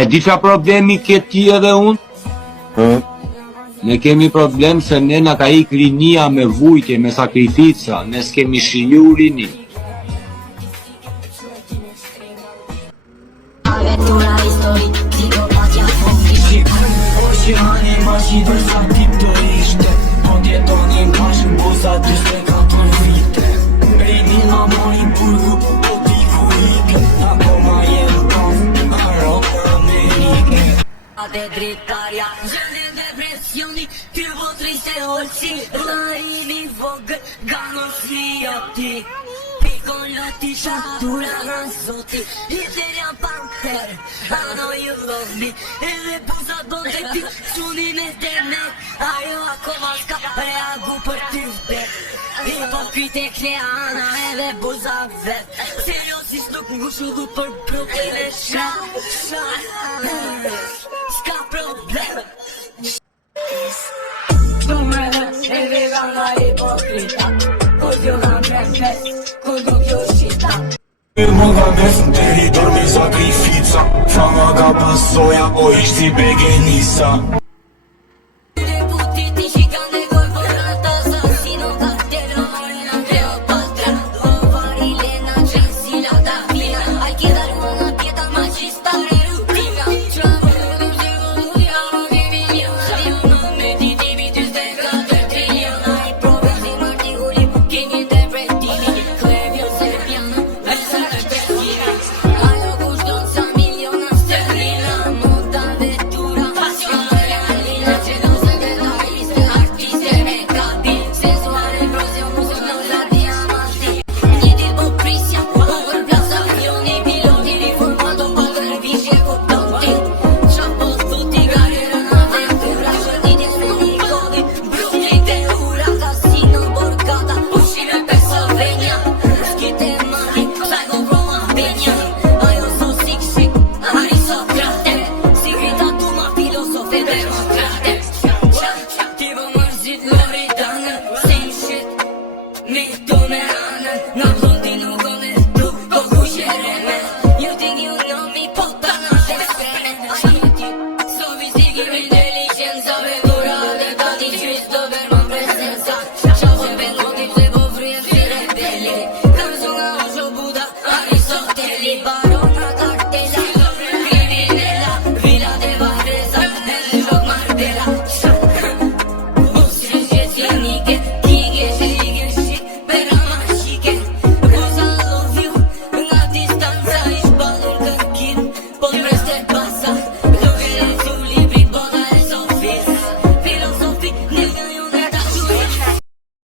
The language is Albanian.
E di qa problemi ke ti edhe unë? Ne kemi problem se ne na ka ik rinia me vujtje, me sakrifica, ne s'kemi shiju rini. De dritaria, gjende depresioni, pirë triste olësi, rënarimi vogë, ganosnia ti. Pikon lati shatura në zoti, Italia Panther, I know you love me. Edhe buza do të ti, sunin e temet, ajo akoma s'ka reagu për ty vet. Hipokrit e kreana edhe buza vet, seriosisht nuk ngushu për brokin e Ska problem. Tu me ves e viva nga hipokrita, kur t'ju kam prefes, kur nuk ju shita. Më nga besën të rritor me sakrifica, fama ka pasoja o ishti begenisa. Passa